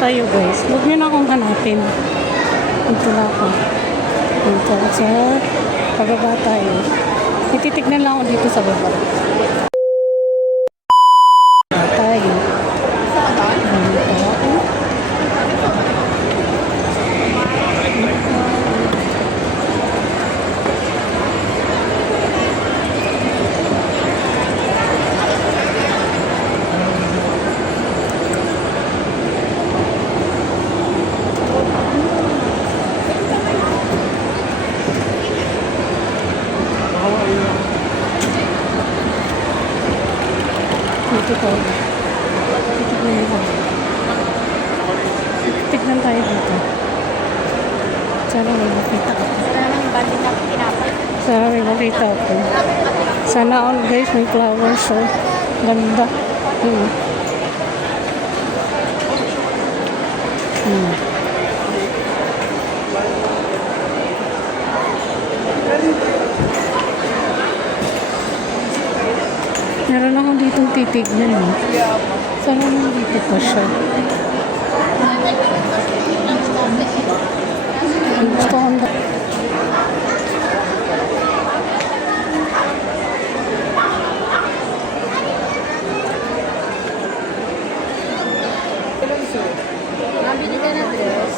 tayo guys. Huwag niyo na akong hanapin. Dito na ako. Dito. Kasi pababa tayo. Ititignan lang ako dito sa baba. Tayo. Dito tayo. Tignan tayo. Tignan tayo dito. Sana may makita ako. Sana may makita ako. Sana all guys may flowers. So, ganda. Meron ako ditong titignan eh. Sana nandito pa siya. Gusto ko Nabili ka na dress.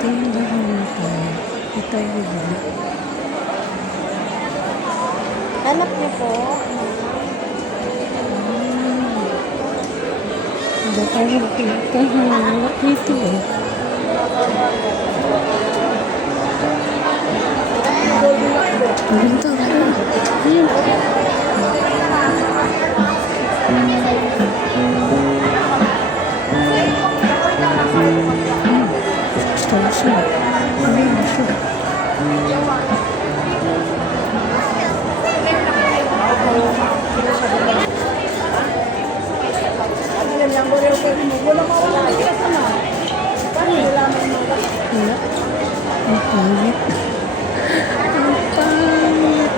tingnan lang na tayo. Ito yung iba. Hanap niyo po. Hindi tayo makita. Hanap dito eh. Ganito. Ayun. Gusto ko siya. Hindi na siya. Wala. Ang pangit. Ang pangit.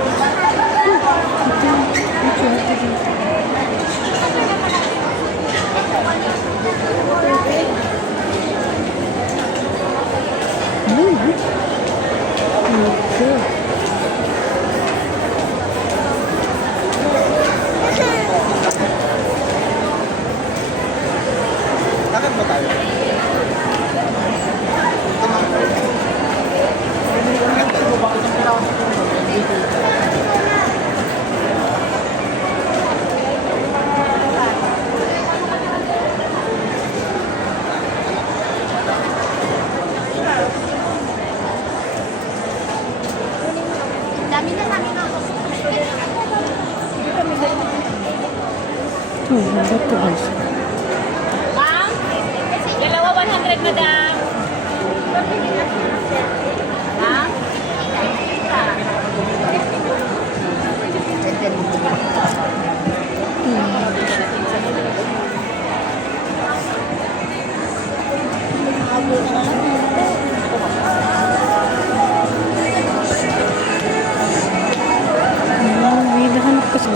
Lakad ba tayo? Dami na namin ako. Ito guys. Ma'am, dalawa 100 madam. Ma'am? May nahanap ko sa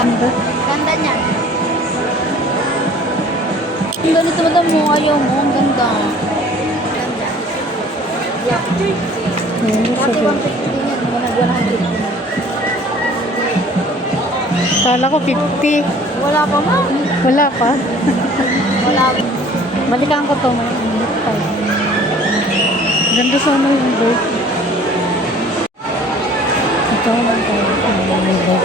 Ganda. Ganda niya. Ang ganito madam mo, ayaw mo, ang ganda. Ayun, Pati sabi. 150 din yan, mga 100. Kala ko 50. Wala pa ma'am. Wala pa. Wala. Balikan ko to. Ganda sana yung bird. Ito lang tayo. May bird.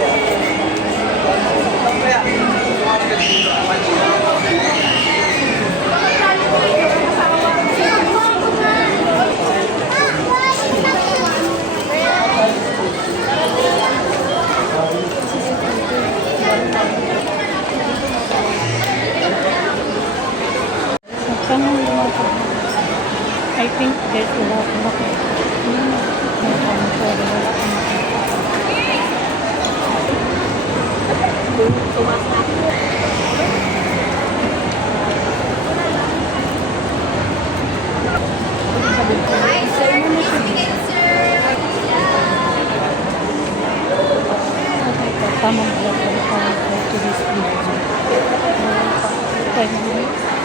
I think there's a lot of tamang vlog ko para for today's video. Tayo naman.